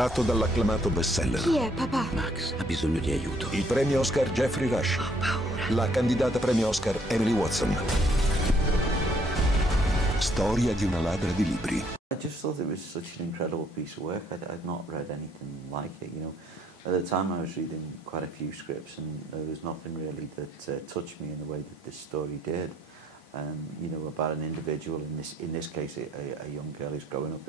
tratto dall'acclamato bestseller. Chi è, papà? Max ha bisogno di aiuto. Il premio Oscar Jeffrey Rush. Ho paura. La candidata premio Oscar Emily Watson. Storia di una ladra di libri. I just thought it was such an incredible piece of work. I'd not read anything like it, you know. At the time I was reading quite a few scripts and there was nothing really that touched me in the way that this story did. You know, about an individual, in this case a young girl who's growing up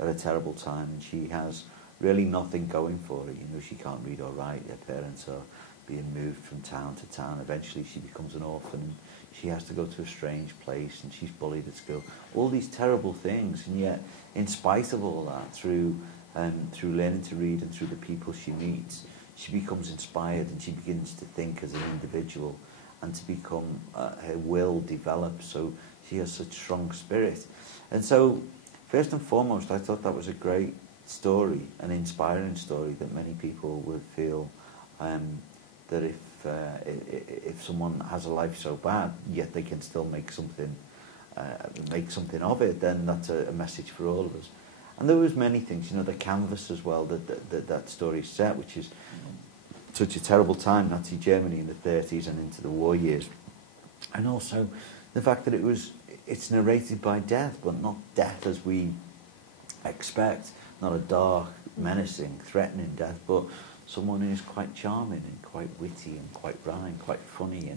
at a terrible time, and she has really nothing going for her. You know, she can't read or write, her parents are being moved from town to town. Eventually she becomes an orphan and she has to go to a strange place and she's bullied at school. All these terrible things, and yet in spite of all that, through learning to read and through the people she meets, she becomes inspired and she begins to think as an individual and to become, her will develops, so she has such strong spirit. And so, first and foremost, I thought that was a great story, an inspiring story that many people would feel that if someone has a life so bad, yet they can still make something of it, then that's a message for all of us. And there was many things, you know, the canvas as well that story set, which is such a terrible time, Nazi Germany in the 30s and into the war years. And also the fact that it's narrated by death, but not death as we expect, not a dark, menacing, threatening death, but someone who's quite charming and quite witty and quite wry and quite funny,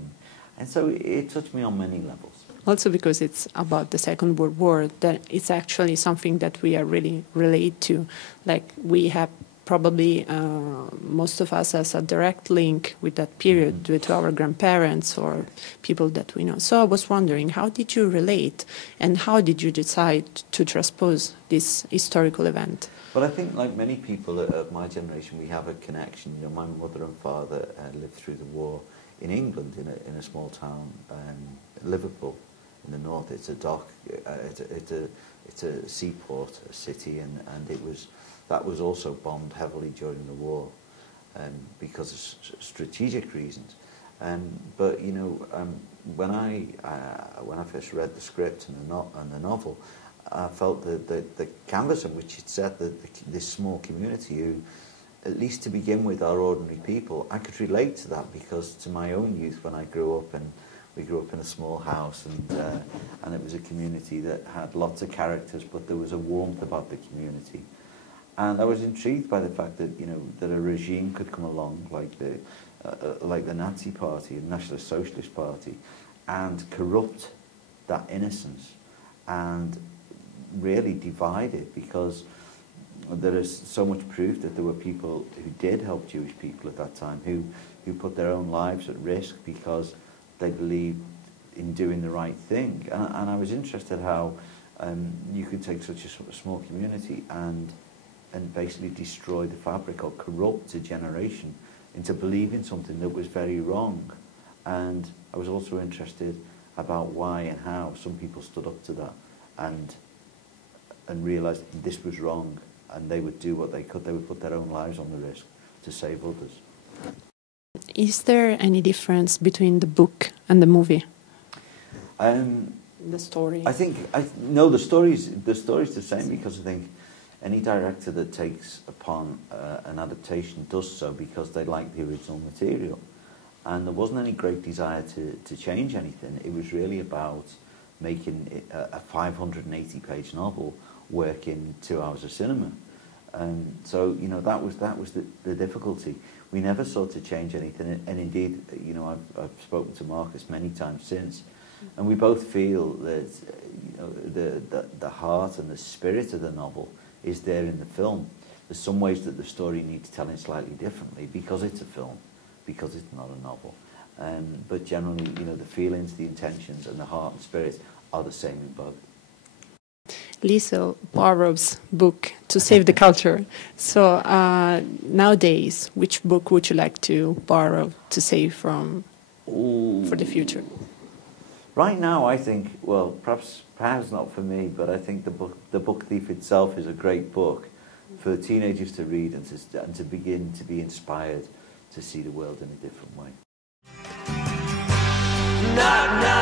and so it touched me on many levels. Also because it's about the Second World War, that it's actually something that we are really relate to. Like, we have probably, most of us has a direct link with that period due to our grandparents or people that we know. So I was wondering, how did you relate and how did you decide to transpose this historical event? Well, I think like many people of my generation, we have a connection. You know, my mother and father lived through the war in England, in a small town, Liverpool, in the north. It's a dock, it's a seaport, a city, and that was also bombed heavily during the war because of strategic reasons. But you know, when I first read the script and the novel, I felt that the canvas on which it set this small community, who, at least to begin with, are ordinary people, I could relate to that, because to my own youth, when I grew up, and we grew up in a small house, and it was a community that had lots of characters, but there was a warmth about the community. And I was intrigued by the fact that, you know, that a regime could come along like the Nazi Party and Nationalist Socialist Party and corrupt that innocence and really divide it, because there is so much proof that there were people who did help Jewish people at that time, who put their own lives at risk because they believed in doing the right thing. And I was interested how you could take such a small community and basically destroy the fabric or corrupt a generation into believing something that was very wrong. And I was also interested about why and how some people stood up to that and realised this was wrong, and they would do what they could. They would put their own lives on the risk to save others. Is there any difference between the book and the movie? The story? I think, no, the story's the same, because I think any director that takes upon an adaptation does so because they like the original material. And there wasn't any great desire to change anything. It was really about making it a 580-page novel work in 2 hours of cinema. So, you know, that was the difficulty. We never sought to change anything, and indeed, you know, I've spoken to Marcus many times since, and we both feel that, you know, the heart and the spirit of the novel is there in the film. There's some ways that the story needs telling slightly differently because it's a film, because it's not a novel. But generally, you know, the feelings, the intentions, and the heart and spirit are the same in both. Liesl Poirot's book, To Save the Culture. So nowadays, which book would you like to borrow to save from for the future? Right now, I think, well, perhaps not for me, but I think The Book Thief itself is a great book for teenagers to read and to begin to be inspired to see the world in a different way. Knock, knock.